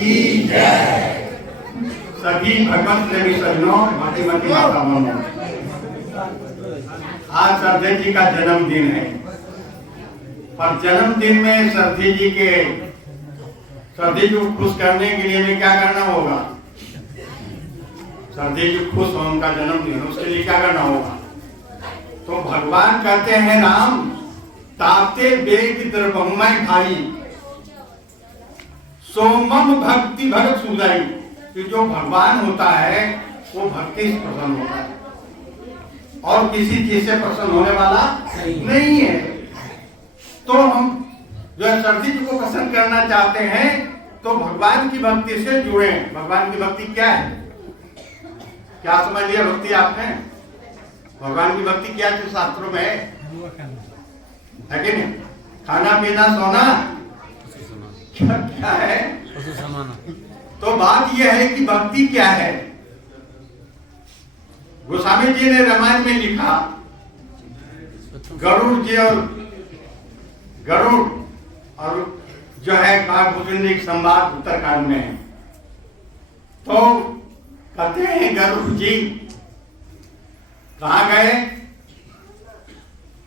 की जय। सभी भगवत प्रेमी सज्जनों, माटी माटी माता बहनों, आज सरदे जी का जन्मदिन है और जन्मदिन में सरदे जी को खुश करने के लिए हमें क्या करना होगा? सरदे जी खुश हो, उनका जन्मदिन, उसके लिए क्या करना होगा? तो भगवान कहते हैं, राम ताते बेग द्रवमय भाई सोमम भक्ति भगत सुधाई। कि जो भगवान होता है वो भक्ति से प्रसन्न होता है और किसी चीज से प्रसन्न होने वाला नहीं है। तो हम जो है सरदी जी को प्रसन्न करना चाहते हैं तो भगवान की भक्ति से जुड़े। भगवान की भक्ति क्या है? क्या समझ लिया भक्ति आपने? भगवान की भक्ति क्या है? शास्त्रों में है कि नहीं? खाना पीना सोना क्या है? तो बात यह है कि भक्ति क्या है। गोस्वामी जी ने रामायण में लिखा, गरुड़ जी और जो है काकभूषुंडी संवाद उत्तरकांड में है। तो कहते हैं गरुड़ जी कहाँ गए?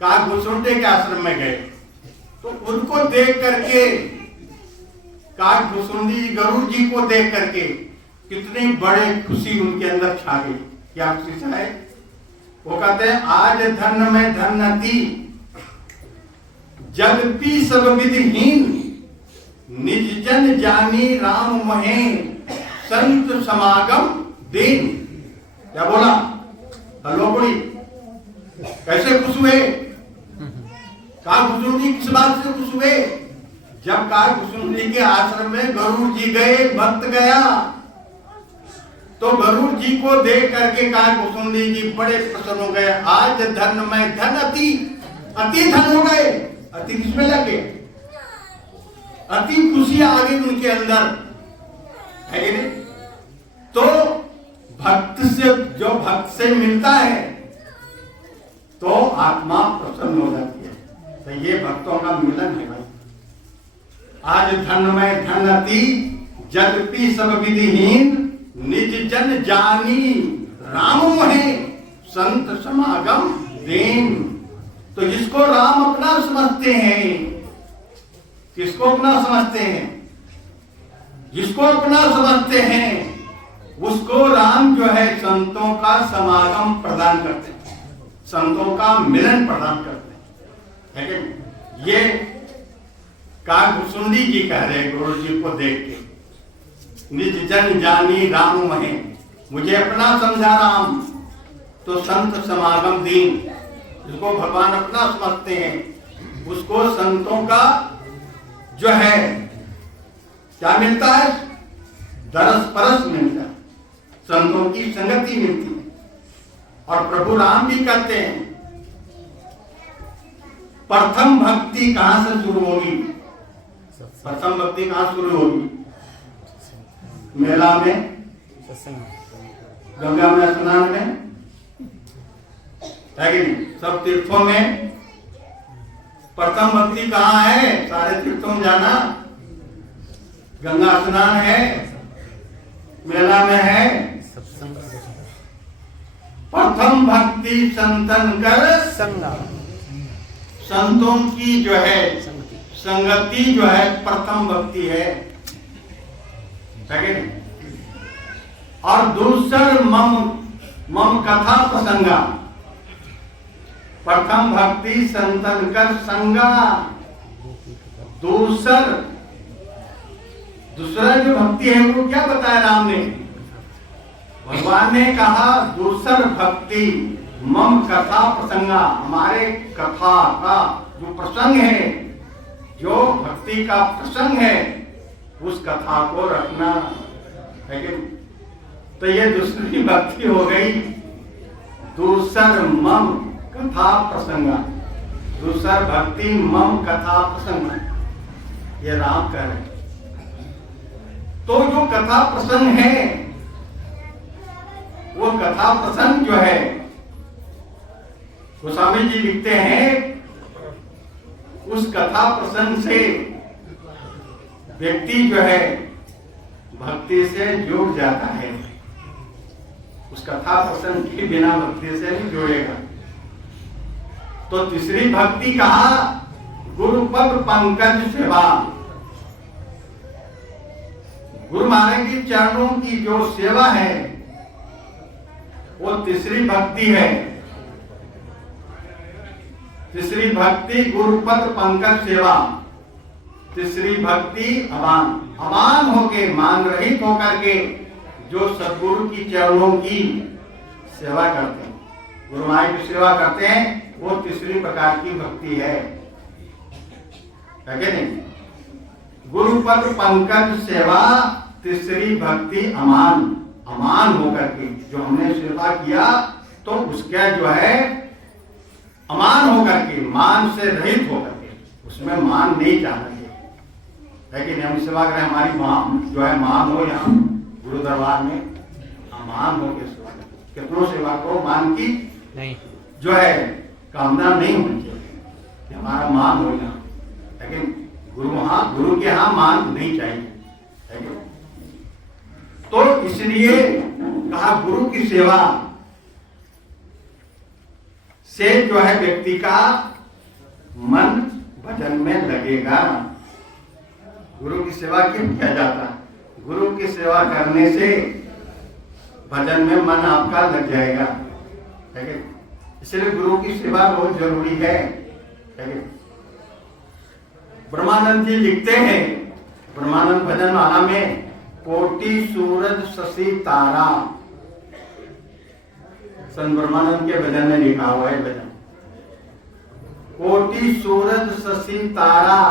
काकभूषुंडी के आश्रम में गए। तो उनको देख करके, काकभूषुंडी गरुड़ जी को देख करके कितनी बड़े खुशी उनके अंदर छा गई। क्या खुशी है? वो कहते हैं, आज धन में धन्यति जगपी सब विधिहीन निज जन जानी राम महे संत समागम दिन। क्या बोला? हलो बोली, कैसे खुश हुए? काकभूषुंडी किस बात से खुश हुए? जब काकभूषुंडी के आश्रम में गरुड़ जी गए, भक्त गया, तो गरुड़ जी को देख करके काकभूषुंडी जी बड़े प्रसन्न हो गए। आज धन में धन अति धन हो गए। अति किसमें लगे? अति खुशी आ गई उनके अंदर, है कि नहीं? तो भक्त से, जो भक्त से मिलता है तो आत्मा प्रसन्न हो जाती है। तो ये भक्तों का मिलन है भाई। आज धन में धन अति जगपी सब विधिहीन निज जन जानी राम मोहे संत समागम देन। तो जिसको राम अपना समझते हैं, किसको अपना समझते हैं? जिसको अपना समझते हैं उसको राम जो है संतों का समागम प्रदान करते हैं, संतों का मिलन प्रदान करते हैं। लेकिन ये काकभूषुंडी जी कह रहे हैं गुरु जी को देख के, निज जन जानी राम महे, मुझे अपना समझा राम तो संत समागम दीन। जिसको भगवान अपना समझते हैं उसको संतों का जो है क्या मिलता है? दरस परस मिलता है, संतों की संगति मिलती है। और प्रभु राम भी कहते हैं, प्रथम भक्ति कहां से शुरू होगी? प्रथम भक्ति कहां शुरू होगी? मेला में, गंगा में स्नान में, है कि नहीं? सब तीर्थों में प्रथम भक्ति कहाँ है? सारे तीर्थों में जाना, गंगा स्नान है, मेला में है। प्रथम भक्ति संतन कर संगा, संतों की जो है संगति जो है प्रथम भक्ति है कि नहीं? और दूसर मम कथा प्रसंगा। प्रथम भक्ति संतन कर संगा, दूसरा जो भक्ति है वो क्या बताया राम ने? भगवान ने कहा दूसर भक्ति मम कथा प्रसंगा, हमारे कथा का जो प्रसंग है, जो भक्ति का प्रसंग है, उस कथा को रखना है कि? तो ये दूसरी भक्ति हो गई, दूसर मम कथा प्रसंगा, दूसर भक्ति मम कथा प्रसंगा, ये राम कह रहे। तो जो कथा प्रसंग है, वो कथा प्रसंग जो है, गोस्वामी जी लिखते हैं, उस कथा प्रसंग से व्यक्ति जो है भक्ति से जुड़ जाता है, उस कथा प्रसंग के बिना भक्ति से नहीं जुड़ेगा। तो तीसरी भक्ति कहा गुरुपद पंकज सेवा। गुरु महाराज के चरणों की जो सेवा है वो तीसरी भक्ति है। तीसरी भक्ति गुरुपद पंकज सेवा। तीसरी भक्ति अमान, अमान होके, मान रहित होकर के जो सदगुरु की चरणों की सेवा करते हैं, गुरु महाराज की सेवा करते हैं, वो तीसरी प्रकार की भक्ति है क्या नहीं? गुरुपद पंकज सेवा तीसरी भक्ति अमान, अमान होकर के जो हमने सेवा किया तो उसका जो है अमान होकर के, मान से रहित होकर के, उसमें मान नहीं चाहना है कि हम सेवा करें, हमारी मान जो है मान हो यहाँ गुरु दरबार में, मान हो के सेवा करें। कितनों सेवा करो, मान की नहीं जो है कामना नहीं होनी चाहिए कि हमारा मान हो यहाँ, लेकिन गुरु के यहाँ मान नहीं चाहिए। तो इसलिए कहा गुरु की सेवा से जो है व्यक्ति का मन भजन में लगेगा। गुरु की सेवा क्यों किया जाता है? गुरु की सेवा करने से भजन में मन आपका लग जाएगा, ठीक है? इसलिए गुरु की सेवा बहुत जरूरी है, ठीक है? ब्रह्मानंद जी लिखते हैं ब्रह्मानंद भजन माला में, कोटि सूरज शशि तारा। संत ब्रह्मानंद के भजन में लिखा हुआ है भजन, कोटि सूरज शशि तारा,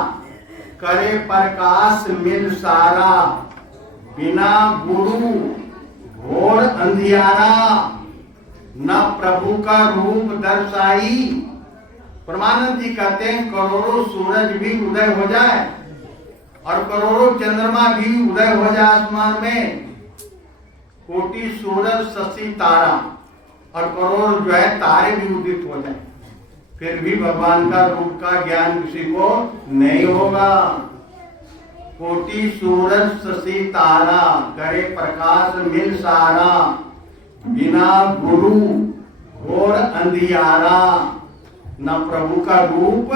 करे प्रकाश मिल सारा, बिना गुरु घोर अंधियारा, न प्रभु का रूप दर्शाई। परमानंद जी कहते हैं करोड़ों सूरज भी उदय हो जाए और करोड़ों चंद्रमा भी उदय हो जाए आसमान में, कोटि सूरज शशि तारा, और करोड़ जो है तारे भी उदित हो जाए, फिर भी भगवान का रूप का ज्ञान किसी को नहीं होगा। कोटि सूरज शशि तारा, करे प्रकाश मिल सारा, बिना गुरु घोर अंधियारा, न प्रभु का रूप,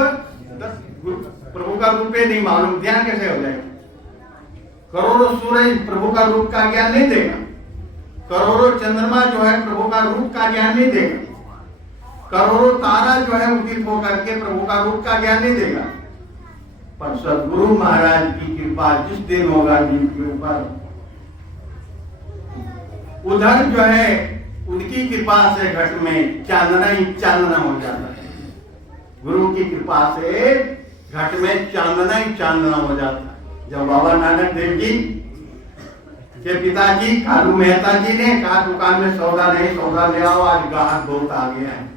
प्रभु का रूप ही नहीं मालूम, ध्यान कैसे हो जाएगा? करोड़ों सूरज प्रभु का रूप का ज्ञान नहीं देगा, करोड़ों चंद्रमा जो है प्रभु का रूप का ज्ञान नहीं देगा, करोड़ों तारा जो है उदित होकर के प्रभु का रूप का ज्ञान नहीं देगा। पर सदगुरु महाराज की कृपा जिस दिन होगा जिनके ऊपर, उधर जो है उनकी कृपा से घट में चांदना ही चांदना हो जाता है। गुरु की कृपा से घट में चांदना ही चांदना हो जाता है। जब बाबा नानक देव जी के पिताजी कालू मेहता जी ने कहा दुकान में सौदा नहीं, सौदा ले आओ, आज ग्राहक बहुत आ गया है,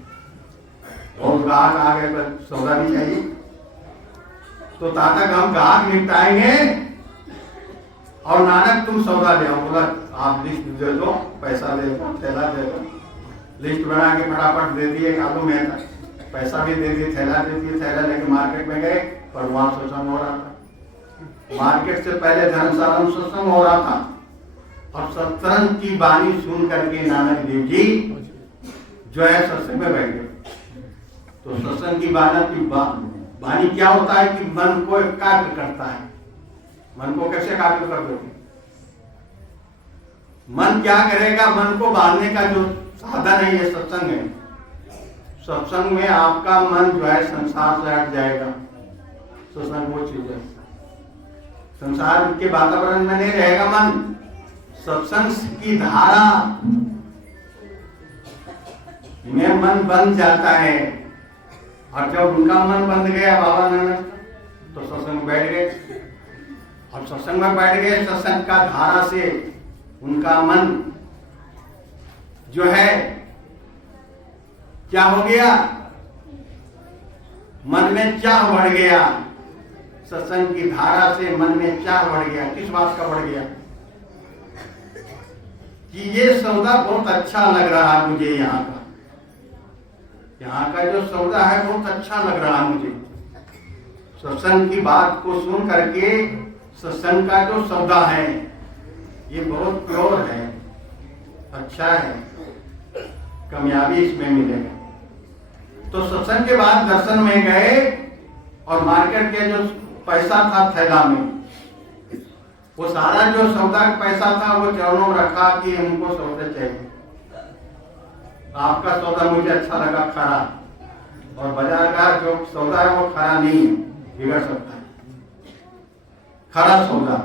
और ग्राहक आ गए पर सौदा नहीं चाहिए, तो तातक हम ग्राहक निपटाएंगे और नानक तुम सौदा ले आओ। बोला आप लिस्ट दे दो, पैसा दे दो, थैला दे दो। लिस्ट बना के फटाफट दे दिए कालू मेहता, पैसा भी दे दिए, थैला दे दिए, थैला लेके मार्केट में गए, पर वहां सत्संग हो रहा था। मार्केट से पहले धर्मशाला में सत्संग हो रहा था, और सत्संग की वाणी सुन करके नानक देव जी जो है सत्संग में बैठ गए। तो सत्संग की वाणी क्या होता है कि मन को एकाग्र करता है। मन को कैसे एकाग्र कर दोगे? मन क्या करेगा? मन को बांधने का जो साधन है ये सत्संग है। सत्संग में आपका मन जो है संसार से हट जाएगा। सत्संग वो चीज है, संसार के वातावरण में नहीं रहेगा मन। सत्संग की धारा में मन बन जाता है, और जब उनका मन बंद गया बाबा नानक, तो सत्संग में बैठ गए। अब सत्संग में बैठ गए, सत्संग का धारा से उनका मन जो है क्या हो गया? मन में चाह बढ़ गया। सत्संग की धारा से मन में चाह बढ़ गया। किस बात का बढ़ गया? कि ये सौदा बहुत अच्छा लग रहा है मुझे, यहाँ का जो सौदा है बहुत अच्छा लग रहा है मुझे। सत्संग की बात को सुन करके सत्संग का जो सौदा है अच्छा है, कामयाबी इसमें मिलेगा। तो सत्संग के बाद दर्शन में गए और मार्केट के जो पैसा था थैला में, वो सारा जो सौदा का पैसा था वो चरणों में रखा कि हमको सौदा चाहिए, आपका सौदा मुझे अच्छा लगा खरा, और बाजार का जो सौदा है वो खरा नहीं है, बिगड़ सकता है, खरा सौदा।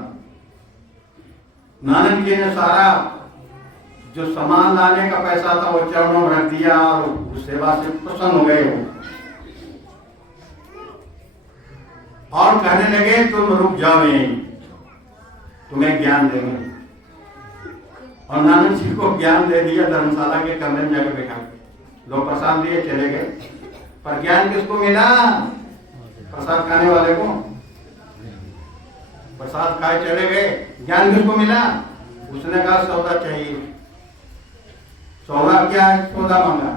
नानक जी ने सारा जो सामान लाने का पैसा था वो चरणों में रख दिया और उस सेवा से प्रसन्न हो गए हो और कहने लगे तुम रुक जाओ यहीं, तुम्हें ज्ञान देंगे। और नानक जी को ज्ञान दे दिया, धर्मशाला के कमरे में जाकर बैठा, लोग प्रसाद लिए चले गए, पर ज्ञान किसको मिला? प्रसाद खाने वाले को। प्रसाद खाए चले गए, ज्ञान किसको मिला? उसने कहा सौदा चाहिए। सौदा क्या है? सौदा मांगा।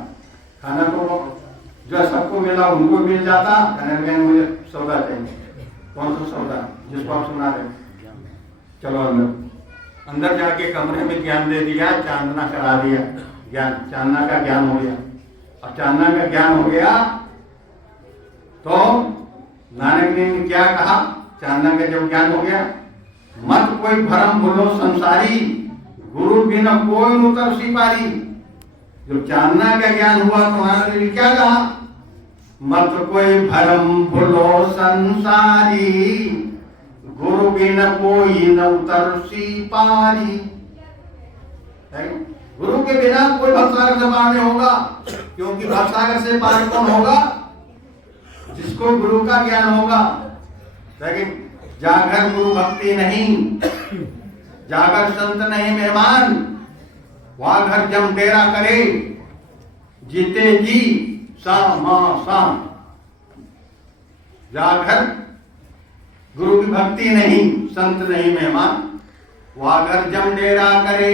खाना तो जो सबको मिला उनको मिल जाता, कहने लगे मुझे सौदा चाहिए। कौन सा सौदा? जिसको आप सुना रहे, चलो अंदर। अंदर जाके कमरे में ज्ञान दे दिया, चांदना करा दिया, ज्ञान, चांदना का ज्ञान हो गया। अब चांदना का ज्ञान हो गया तो नानक ने क्या कहा? चांदना का जब ज्ञान हो गया, मत कोई भरम भूलो संसारी, गुरु बिना कोई उतर सिपारी। जब चांदना का ज्ञान हुआ तो नानक ने क्या कहा? मत कोई भरम भूलो संसारी, गुरु बिना कोई न उतर सिपारी। गुरु के बिना कोई भवसागर से पार नहीं होगा, क्योंकि भवसागर से पार कौन होगा? जिसको गुरु का ज्ञान होगा। लेकिन जागर गुरु भक्ति नहीं, जागर संत नहीं मेहमान, वहां घर जम डेरा करे, जीते जी साम। जागर गुरु की भक्ति नहीं, संत नहीं मेहमान, वहां घर जम डेरा करे,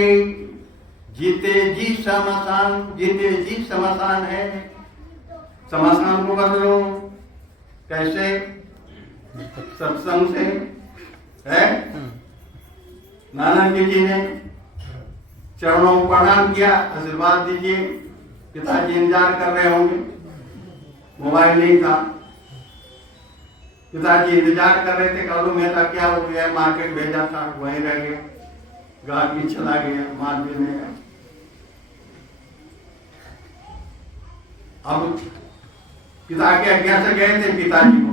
जीते जी शमशान। जीते जी शमशान है, शमशान को बदलो कैसे? सत्संग से है। नानक जी ने चरणों को प्रणाम किया, आशीर्वाद दीजिए, पिताजी इंतजार कर रहे होंगे, मोबाइल नहीं था, पिताजी इंतजार कर रहे थे। कालू मेहता क्या हो गया? मार्केट भेजा था, वहीं रह गया, गाँव भी चला गया, मार्केट में। अब पिता के आज्ञा से गए थे, पिताजी को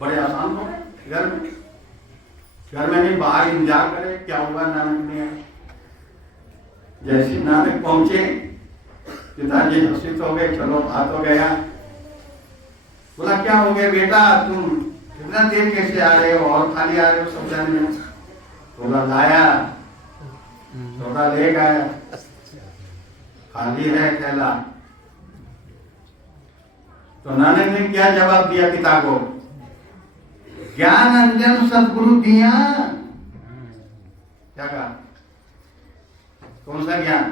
बड़े आसान हो घर में नहीं, बाहर इंतजार करे क्या हुआ। नानक ने जैसे नानक पहुंचे, पिताजी हर्षित हो गए, चलो बात हो गया। बोला क्या हो गया बेटा, तुम इतना देर कैसे आ रहे हो और खाली आ रहे हो सब जाने में? बोला लाया, थोड़ा ले गया, खाली है थैला। तो नानक ने क्या जवाब दिया पिता को? ज्ञान अंजन सदगुरु दिया। क्या कहा? कौन सा ज्ञान?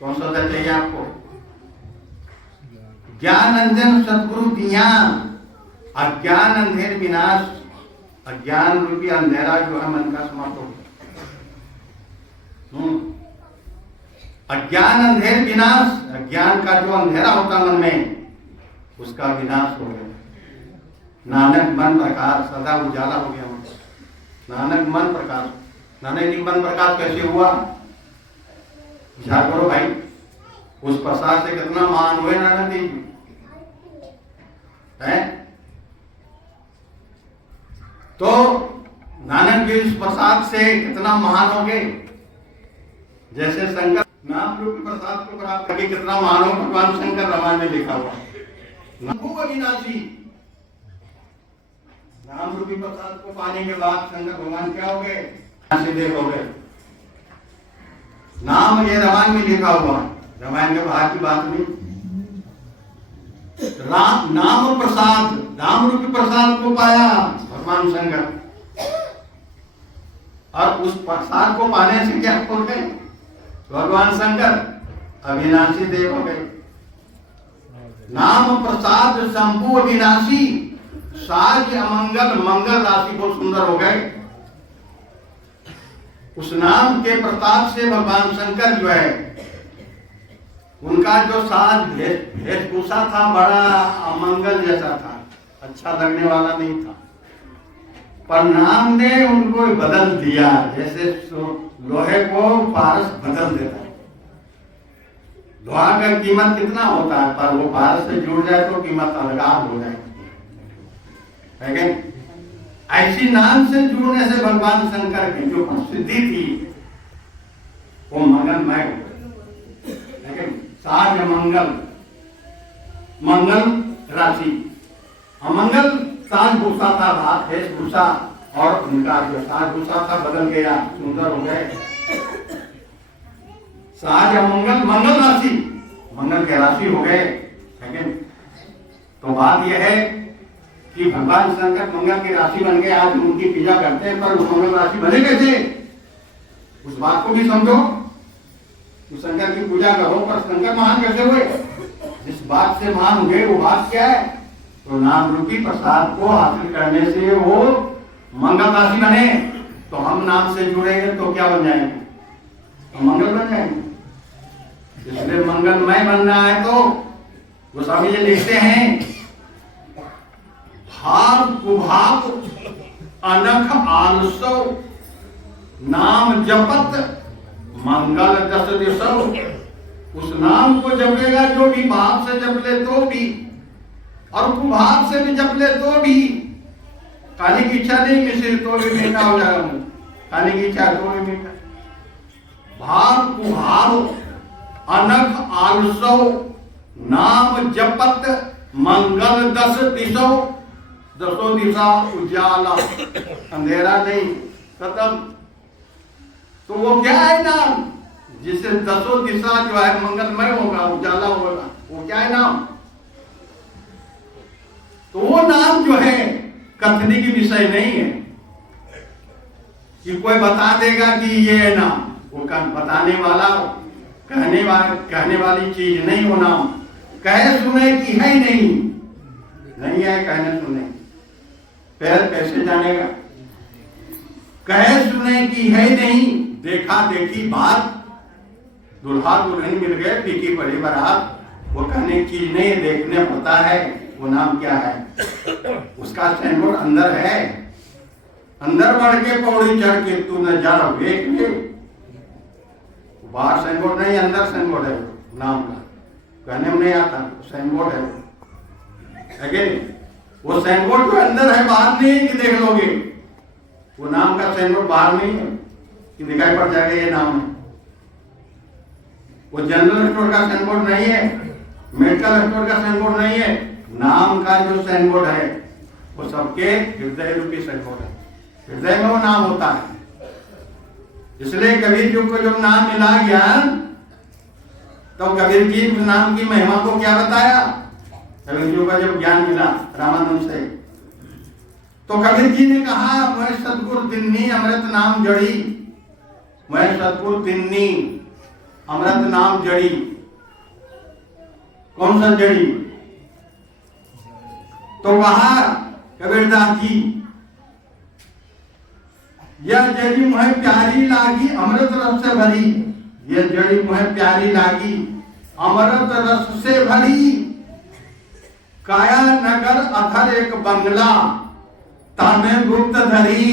कौन सा चाहिए आपको? ज्ञान अंजन सदगुरु दिया, अज्ञान अंधेर विनाश। अज्ञान रूपी अंधेरा जो है मन का समाप्त हो गया। अज्ञान अंधेर विनाश, अज्ञान का जो अंधेरा होता मन में उसका विनाश हो गया। नानक मन प्रकाश, सदा उजाला हो गया। नानक मन प्रकाश। नानक जी मन प्रकाश कैसे हुआ? विचार करो भाई, उस प्रसाद से कितना महान हुए नानक जी है। तो नानक जी इस प्रसाद से कितना महान हो गए। जैसे शंकर नाम रूपी प्रसाद को प्राप्त करके कितना महान हो, भगवान शंकर रामायण में लिखा हुआ। अविनाशी नाम रूपी प्रसाद को पाने के बाद शंकर भगवान क्या हो गए? देव हो गए। नाम ये रामायण में लिखा हुआ, रामायण के बाहर की बात नहीं। नाम प्रसाद, नाम रूपी प्रसाद को पाया भगवान शंकर, और उस प्रसाद को पाने से क्या हो गए? भगवान शंकर अविनाशी देव हो गए। नाम प्रसाद शंभु अविनाशी, साज अमंगल मंगल राशि बहुत सुंदर हो गए। उस नाम के प्रताप से भगवान शंकर जो है, उनका जो साज वेशभूषा था बड़ा अमंगल जैसा था, अच्छा लगने वाला नहीं था, पर नाम ने उनको बदल दिया। जैसे लोहे को पारस बदल देता है। लोहा का कीमत कितना होता है, पर वो पारस से जुड़ जाए तो कीमत अलगाव हो जाएगी, है क्या? ऐसी नाम से जुड़ने से भगवान शंकर की जो प्रसिद्धि थी वो मंगलमय हो गई। साज मंगल, मंगल राशि, अमंगल साज भूषा था, भात वेशभूषा, और उनका जो साज भूषा था बदल गया, सुंदर हो गए। साज अमंगल, मंगल राशि, मंगल के राशि हो गए। तो बात यह है कि भगवान शंकर मंगल की राशि बन गए, आज उनकी पूजा करते हैं, पर उस मंगल राशि बने कैसे, उस बात को भी समझो। तो शंकर की पूजा करो, पर शंकर महान कैसे हुए? जिस बात से महान हुए वो बात क्या है? तो नाम रूपी प्रसाद को हासिल करने से वो मंगल राशि बने। तो हम नाम से जुड़ेंगे तो क्या बन जाएंगे? तो मंगल बन जाएंगे। इसलिए मंगलमय बनना है तो वो सब ये लिखते हैं, भाव कुभाव अनख आलसो नाम जपत मंगल दस दिशो। उस नाम को जपेगा जो भी भाव से जप ले तो भी, और कुभाव से भी जप ले तो भी, खाने की इच्छा नहीं मिश्र तो भी मीठा हो जाएगा, खाने की इच्छा तो भी मीठा। भाव कुभाव अनख आलसो नाम जपत मंगल दस दिशो। दसों दिशा उजाला, अंधेरा नहीं, खत्म। तो वो क्या है नाम? जिससे दसों दिशा जो है मंगलमय होगा, उजाला होगा, वो क्या है नाम? तो वो नाम जो है कथनी की विषय नहीं है कि कोई बता देगा कि ये है नाम, वो बताने वाला कहने वाली चीज नहीं। वो नाम कहे सुने की है नहीं है, कहने सुने पैर कैसे जानेगा? कहे सुने की है नहीं, देखा देखी बात, दुल्हा दुल्हन मिल गए फीकी पड़ी बारात, वो कहने की चीज नहीं, देखने पड़ता है। वो नाम क्या है? उसका सैंबोर्ड अंदर है, अंदर बढ़ के पौड़ी चढ़ के तू नजारा देख ले। बाहर सैंबोर्ड नहीं, अंदर सैंबोर्ड है नाम का, कहने में नहीं आता, सैंबोर्ड है। वो सैंबोर्ड जो अंदर है, बाहर नहीं है कि देख लोगे। वो नाम का सैंबोर्ड बाहर नहीं है कि दिखाई पड़ जाएगा ये नाम है। वो जनरल स्टोर का सैनबोर्ड नहीं है, मेडिकल स्टोर का सैनबोर्ड नहीं है। नाम का जो सैनबोर्ड है वो सबके हृदय रूपी सैनबोर्ड है। हृदय में वो नाम होता है। इसलिए कबीर जी को जब नाम मिला ज्ञान, तो कबीर जी उस नाम की महिमा को क्या बताया? कबीर जी को जब ज्ञान मिला रामानंद से, तो कबीर जी ने कहा, मैं सतगुरु दिन्नी अमृत नाम जड़ी, मैं सतगुरु दिन्नी अमृत नाम जड़ी। कौन सा जड़ी? तो कहा कबीरदास जी, यह जड़ी मुझे प्यारी लागी अमृत रस से भरी, यह जड़ी मुझे प्यारी लागी अमृत रस से भरी। काया नगर अधर एक बंगला तामे गुप्त धरी।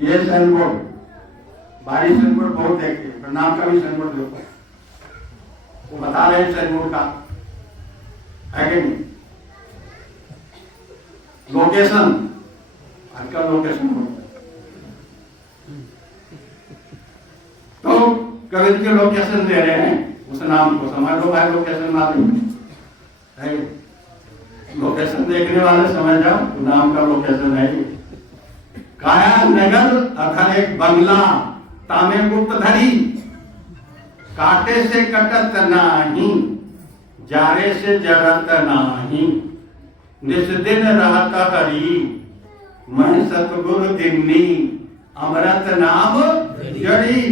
ये सैनबोर्ड, बारिश सैनबोर्ड बहुत देखे, प्रणाम का भी सैनबोर्ड देखो, वो बता रहे हैं सैनबोर्ड का है कि नहीं। लोकेशन, आजकल लोकेशन होता है, तो कबीर जी लोकेशन दे रहे हैं उस नाम को, समझ लो भाई लोकेशन मालूम है। लोकेशन देखने वाले समझ जाओ, नाम का लोकेशन है। काया नगर अधर एक बंगला तामे गुप्त धरी। काटे से कटत नाही, जारे से जरत नाही, निस दिन रहत हरी, मैं सतगुरु दिन्नी अमृत नाम जड़ी।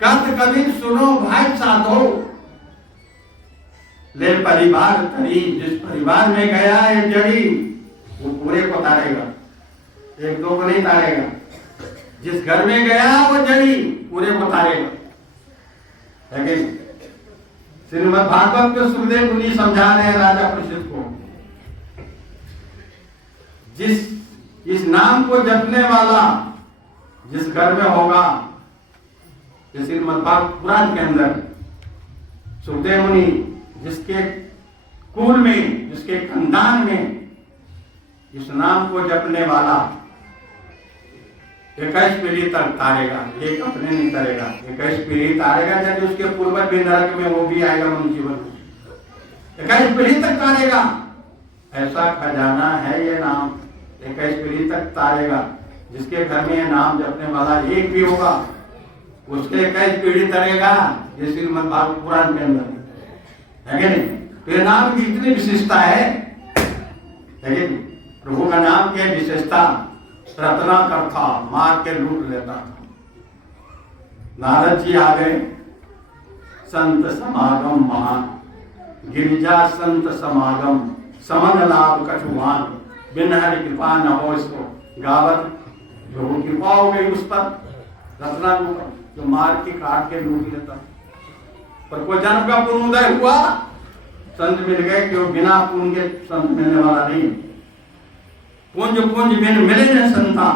कथ कबीर सुनो भाई साधो, ले परिवार तरी। जिस परिवार में गया ये जड़ी, वो पूरे को तारेगा, एक दो को नहीं तारेगा। जिस घर में गया वो जड़ी पूरे को तारेगा। श्रीमद् भागवत के सुखदेव मुनि समझा रहे हैं राजा परीक्षित को, इस नाम को जपने वाला जिस घर में होगा, श्रीमद् भागवत पुराण के अंदर सुखदेव मुनि जिसके कुल में, जिसके खानदान में इस नाम को जपने वाला 21 पीढ़ी तक तारेगा, एक अपने नहीं तारेगा, 21 पीढ़ी तारेगा। जब उसके पूर्वज भी नरक में, वो भी आएगा मनुष्य जीवन में, 21 पीढ़ी तक तारेगा। ऐसा खजाना है ये नाम, 21 पीढ़ी तक तारेगा। जिसके घर में ये नाम जपने वाला एक भी होगा, उसके 21 पीढ़ी तरेगा। ये श्रीमद् भागवत पुराण के अंदर है कि नहीं? तो ये नाम की इतनी विशेषता है कि प्रभु का नाम की विशेषता, रत्ना करता मार के लूट लेता। नारद जी आ गए, संत समागम महान, गिरिजा संत समागम, समन लाभ कछुआन, बिन हरि कृपा न हो इसको गावत। जो कृपा हो गई उस पर, रत्ना जो मार के काट के लूट लेता। पर कोई जन्म का पूर्ण उदय हुआ, संत मिल गए कि वो बिना पुण्य के संत मिलने वाला नहीं। पुंज पुंज बिन मिले न संता,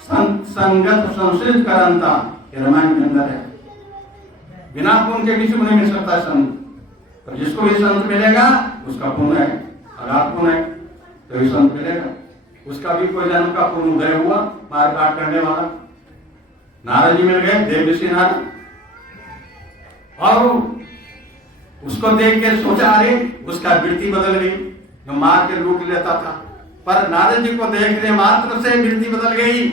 संगत संश्रित करंता, ये रामायण के अंदर है। बिना पुण्य के किसी को नहीं मिल सकता संत, पर जिसको भी संत मिलेगा उसका पुण्य है, अगाध पुण्य है, तो भी संत मिलेगा। उसका भी कोई जन्म का पूर्ण उदय हुआ, मार काट करने वाला। नारद जी मिल गए, देव ऋषि नारद, और उसको देख के सोचा अरे उसका वृत्ति बदल गई, जो मार के लूट लेता था। पर नारद जी को देखने मात्र से वृत्ति बदल गई।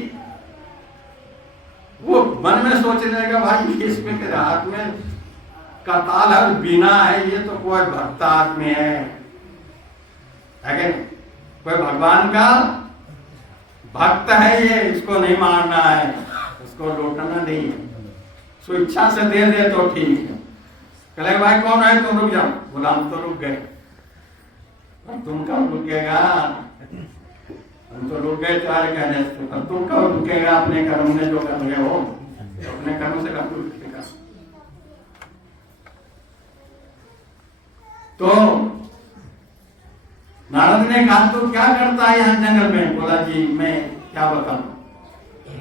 वो मन में सोचने लगा भाई इसमें के हाथ में करताल है, बीना है, ये तो कोई भक्त आदमी है कि कोई भगवान का भक्त है, ये इसको नहीं मारना है, इसको लौटना नहीं है, सो इच्छा से दे तो ठीक है। कहे भाई कौन है, तुम रुक जाओ। बोला हम तो रुक गए। तुम कब रुकेगा, हम तो रुक गए तुम्हारे कहने से, पर तुम कब रुकेगा? अपने कर्म में जो कर रहे हो, अपने कर्म से कब रुकेगा? तो नारद ने कहा तो क्या करता है यहाँ जंगल में? बोला जी मैं क्या बताऊं,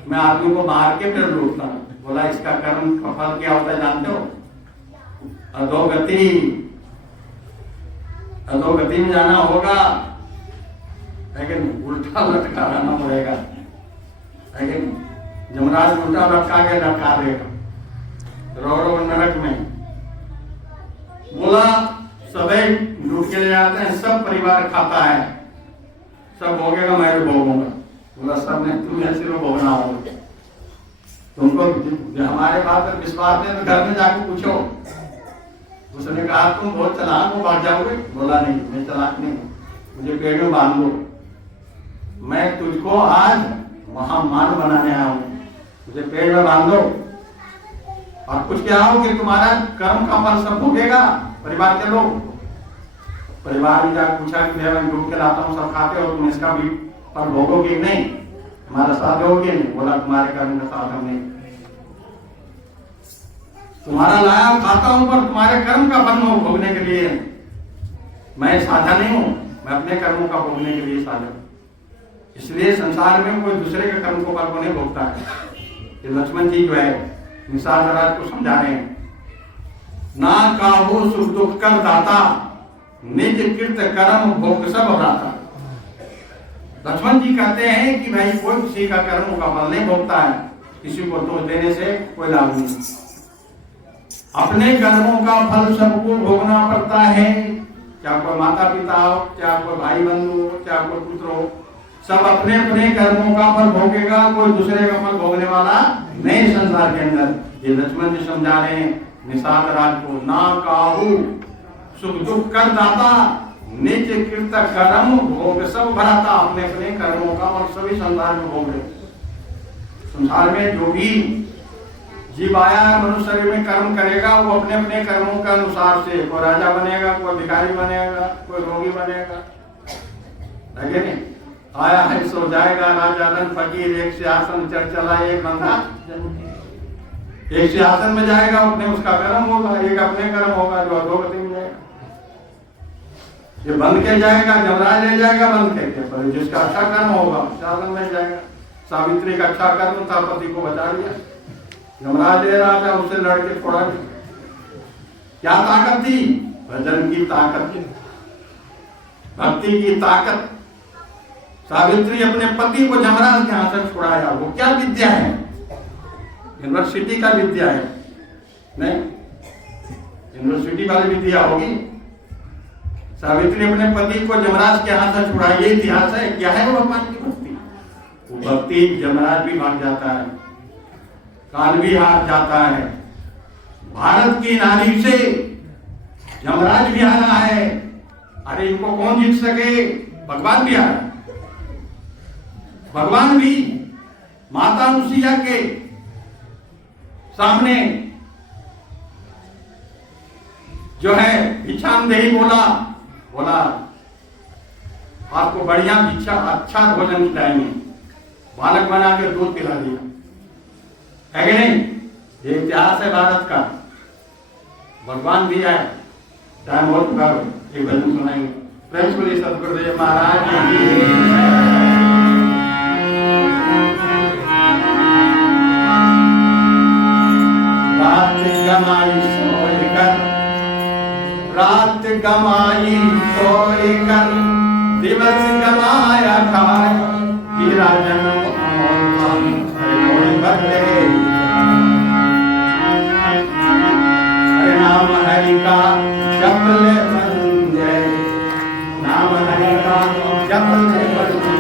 मैं आदमी को मार के फिर लूटता हूं। बोला इसका कर्म का फल क्या होता है जानते हो? अधोगति, अधोगति में जाना होगा, लेकिन उल्टा लटका रहना पड़ेगा, लेकिन जमराज उल्टा लटका के लटका देगा रो नरक में। बोला सबे लूट के ले जाते हैं, सब परिवार खाता है, सब भोगेगा, मैं भी भोगूंगा। बोला सब ने तुम्हें सिर्फ भोगना होगा, तुमको हमारे बात पर विश्वास नहीं तो घर में जाकर पूछो। उसने कहा तुम बहुत चालाक हो, भाग जाओगे? बोला नहीं मैं चालाक नहीं, मुझे पेड़ में बांध दो, मैं तुझको आज महामान बनाने आया हूँ, मुझे पेड़ में बांध दो। और कुछ क्या हो कि तुम्हारा कर्म का फल सब भोगेगा परिवार के लोग। परिवार ने जाकर पूछा कि मैं डूब के लाता हूँ, सब खाते हो, तुम इसका भी फल भोगोगे नहीं, हमारा साथ दोगे नहीं? बोला तुम्हारे कर्म का साथ हम नहीं, तुम्हारा लाया खाता हूं, पर तुम्हारे कर्म का फल भोगने के लिए मैं साझा नहीं हूं, मैं अपने कर्मों का भोगने के लिए साझा हूं। इसलिए संसार में कोई दूसरे के कर्म को फल को नहीं भोगता है। ये लक्ष्मण जी जो है निषाद महाराज को समझा रहे हैं, ना काहू सुख दुख कर दाता, निज कृत कर्म भोग सब भ्राता। लक्ष्मण जी कहते हैं कि भाई कोई किसी का कर्मों का फल नहीं भोगता है, किसी को दोष देने से कोई लाभ नहीं, अपने कर्मों का फल सबको भोगना पड़ता है। क्या कोई माता पिता हो, क्या कोई भाई बंधु हो, क्या कोई पुत्र हो, सब अपने अपने कर्मों का फल भोगेगा, कोई दूसरे का फल भोगने वाला नहीं संसार के अंदर। ये लक्ष्मण जी समझा रहे हैं निषाद राज को, ना काहू सुख दुख कर दाता, निज कृत कर्म भोग सब भराता। अपने अपने कर्मों का और सभी संसार में भोग रहे। संसार में जो भी जीव आया मनुष्य शरीर में कर्म करेगा, वो अपने अपने कर्मों के अनुसार से कोई राजा बनेगा, कोई भिखारी बनेगा, कोई रोगी बनेगा, लगे नहीं? आया है सो जाएगा, राजा रन फकीर एक सिंहासन चढ़ चला, एक बंदा एक सिंहासन में जाएगा, अपने उसका कर्म होगा, एक अपने कर्म होगा, जो अधोगति में जाएगा। ये बंद के जाएगा, जमराज ले जाएगा बंद के, पर जिसका अच्छा कर्म होगा सिंहासन में जाएगा। सावित्री का अच्छा कर्म था, पति को बचा लिया, जमराज ले रहा था, उससे लड़के छोड़ा नहीं। क्या ताकत थी? भजन की ताकत, भक्ति की ताकत। सावित्री अपने पति को जमराज के हाथ से छुड़ाया। वो क्या विद्या है? यूनिवर्सिटी का विद्या है? नहीं, यूनिवर्सिटी वाली विद्या होगी। सावित्री अपने पति को जमराज के हाथ से छुड़ाई, ये इतिहास है। क्या है वो भगवान की भक्ति? वो भक्ति जमराज भी भाग जाता है, काल भी हार जाता है। भारत की नारी से जमराज भी हारा है। अरे इनको कौन जीत सके? भगवान भी हारा। भगवान भी माता अनुसुईया के सामने जो है भिक्षांदेही बोला आपको बढ़िया भिक्षा अच्छा भोजन खिलाएंगे, बालक बना के दूध पिला दिया। है कि नहीं? ये इतिहास है भारत का। भगवान भी आए। टाइम और एक भजन सुनाएंगे। प्रेम से सतगुरुदेव महाराज की। रात गमाई सोई कर, दिवस गमाया खाए, हीरा जन्म बदले। नाम हरि का जप ले बंदे, नाम हरि का जप ले बंदे,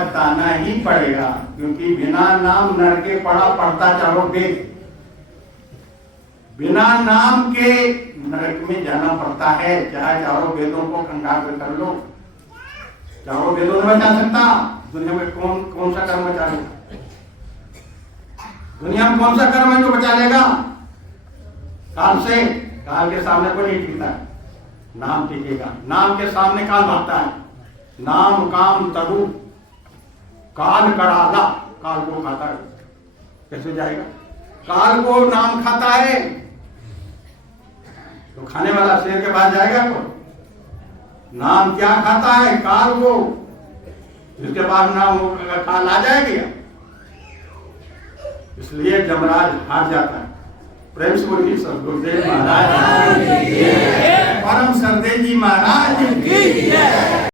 पछताना ही पड़ेगा, क्योंकि बिना नाम नर के पड़ता चारों वेद, बिना नाम के नरक में जाना पड़ता है। चाहे चारों वेदों को कंगाल कर लो, चारों वेदों ने बचा सकता। दुनिया में कौन सा कर्म बचा लेगा? दुनिया में कौन सा कर्म है जो बचा लेगा काल से? काल के सामने कोई नहीं टिकता है, नाम टिकेगा। नाम के सामने काल भागता है। नाम काम तरु काल कराला, काल को खाता है। कैसे जाएगा? काल को नाम खाता है तो खाने वाला शेर के पास जाएगा तो नाम क्या खाता है? काल को। जिसके पास नाम काल आ जाएगी। इसलिए जमराज हार जाता है। प्रेम से बोलिए सदगुरुदेव महाराज, परम सरदेव जी महाराज की जय।